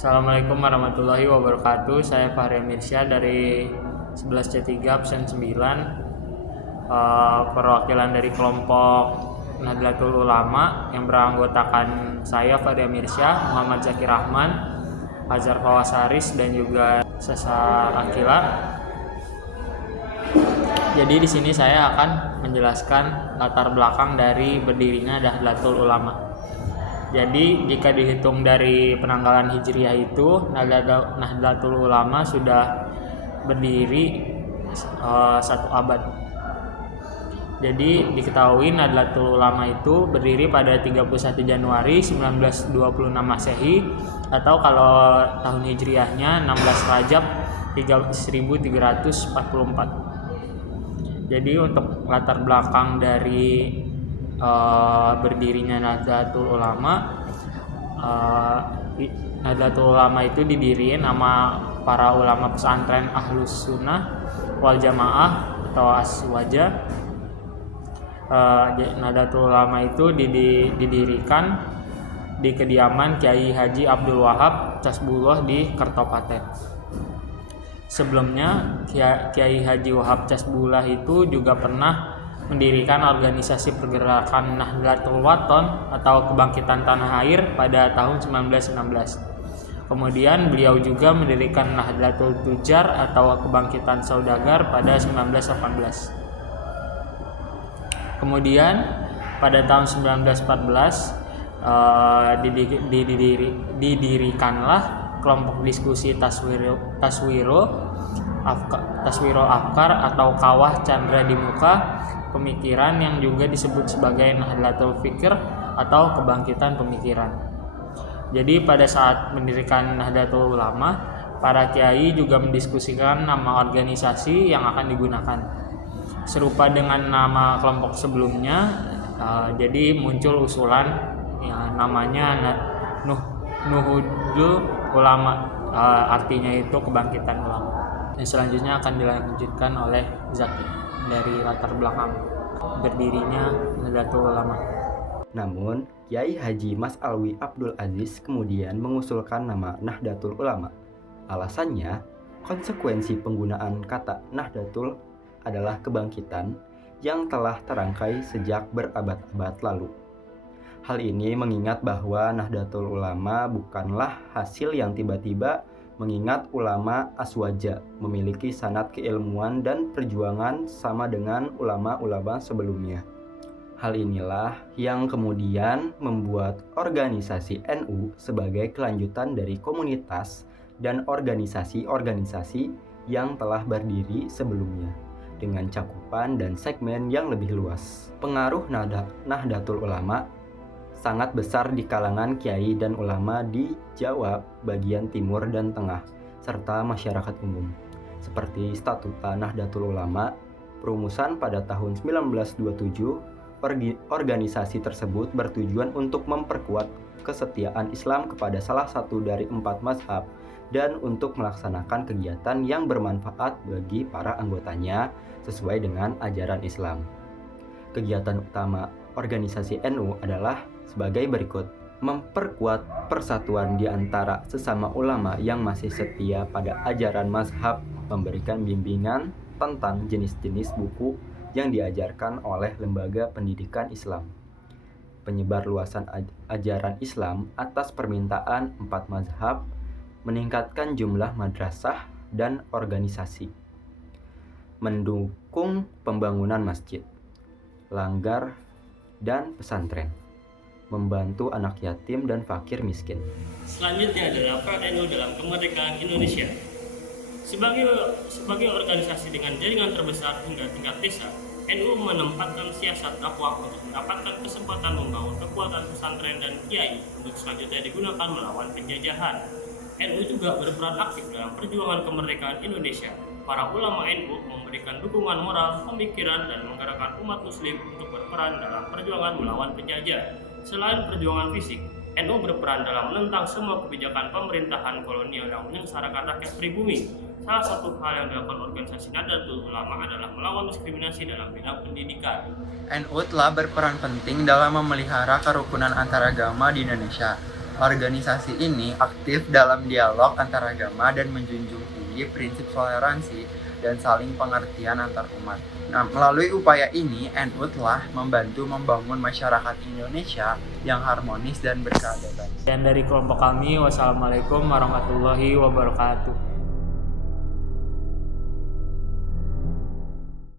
Assalamualaikum warahmatullahi wabarakatuh. Saya Fahri Mirsya dari 11C3 absen 9, perwakilan dari kelompok Nahdlatul Ulama yang beranggotakan saya Fahri Mirsya, Muhammad Zakir Rahman, Azhar Fawasaris dan juga Sasa Akila. Jadi di sini saya akan menjelaskan latar belakang dari berdirinya Nahdlatul Ulama. Jadi jika dihitung dari penanggalan Hijriah itu, Nahdlatul Ulama sudah berdiri 1 abad. Jadi diketahui Nahdlatul Ulama itu berdiri pada 31 Januari 1926 Masehi, atau kalau tahun Hijriahnya 16 Rajab 1344. Jadi untuk latar belakang dari berdirinya Nahdlatul Ulama, Nahdlatul Ulama itu didiriin sama para ulama pesantren Ahlus Sunnah wal Jamaah atau Aswaja. Nahdlatul Ulama itu didirikan di kediaman Kiai Haji Abdul Wahab Casbullah di Kertopaten. Sebelumnya Kiai Haji Wahab Casbullah itu juga pernah mendirikan organisasi pergerakan Nahdlatul Wathon atau Kebangkitan Tanah Air pada tahun 1916. Kemudian beliau juga mendirikan Nahdlatul Tujar atau Kebangkitan Saudagar pada 1918. Kemudian pada tahun 1914 didirikanlah kelompok diskusi Taswiro Afkar atau Kawah Chandra di Muka Pemikiran yang juga disebut sebagai Nahdlatul Fikr atau Kebangkitan Pemikiran. Jadi pada saat mendirikan Nahdlatul Ulama, para kiai juga mendiskusikan nama organisasi yang akan digunakan. Serupa dengan nama kelompok sebelumnya, jadi muncul usulan yang namanya Nuhudul Ulama, artinya itu kebangkitan ulama. Dan selanjutnya akan dilanjutkan oleh Zaki dari latar belakang berdirinya Nahdlatul Ulama. Namun, Kiai Haji Mas Alwi Abdul Aziz kemudian mengusulkan nama Nahdlatul Ulama. Alasannya, konsekuensi penggunaan kata Nahdlatul adalah kebangkitan yang telah terangkai sejak berabad-abad lalu. Hal ini mengingat bahwa Nahdlatul Ulama bukanlah hasil yang tiba-tiba, mengingat ulama Aswaja memiliki sanad keilmuan dan perjuangan sama dengan ulama-ulama sebelumnya. Hal inilah yang kemudian membuat organisasi NU sebagai kelanjutan dari komunitas dan organisasi-organisasi yang telah berdiri sebelumnya, dengan cakupan dan segmen yang lebih luas. Pengaruh Nahdlatul Ulama sangat besar di kalangan kiai dan ulama di Jawa bagian timur dan tengah, serta masyarakat umum. Seperti Statuta Nahdlatul Ulama, perumusan pada tahun 1927, organisasi tersebut bertujuan untuk memperkuat kesetiaan Islam kepada salah satu dari 4 mazhab dan untuk melaksanakan kegiatan yang bermanfaat bagi para anggotanya sesuai dengan ajaran Islam. Kegiatan utama organisasi NU adalah sebagai berikut: memperkuat persatuan di antara sesama ulama yang masih setia pada ajaran mazhab, memberikan bimbingan tentang jenis-jenis buku yang diajarkan oleh lembaga pendidikan Islam, penyebar luasan ajaran Islam atas permintaan 4 mazhab, meningkatkan jumlah madrasah dan organisasi, mendukung pembangunan masjid, langgar, dan pesantren, membantu anak yatim dan fakir miskin. Selanjutnya adalah peran NU dalam kemerdekaan Indonesia. Sebagai organisasi dengan jaringan terbesar hingga tingkat desa, NU menempatkan siasat dakwah untuk mendapatkan kesempatan membangun kekuatan pesantren dan kiai untuk selanjutnya digunakan melawan penjajahan. NU juga berperan aktif dalam perjuangan kemerdekaan Indonesia. Para ulama NU memberikan dukungan moral, pemikiran, dan menggerakkan umat muslim untuk berperan dalam perjuangan melawan penjajah. Selain perjuangan fisik, NU berperan dalam menentang semua kebijakan pemerintahan kolonial yang menyengsarakan rakyat pribumi. Salah satu hal yang dilakukan organisasi Nahdlatul Ulama adalah melawan diskriminasi dalam bidang pendidikan. NU telah berperan penting dalam memelihara kerukunan antaragama di Indonesia. Organisasi ini aktif dalam dialog antaragama dan menjunjung tinggi prinsip toleransi dan saling pengertian antar umat. Nah, melalui upaya ini, NU telah membantu membangun masyarakat Indonesia yang harmonis dan berkeadaban. Dan dari kelompok kami, wassalamualaikum warahmatullahi wabarakatuh.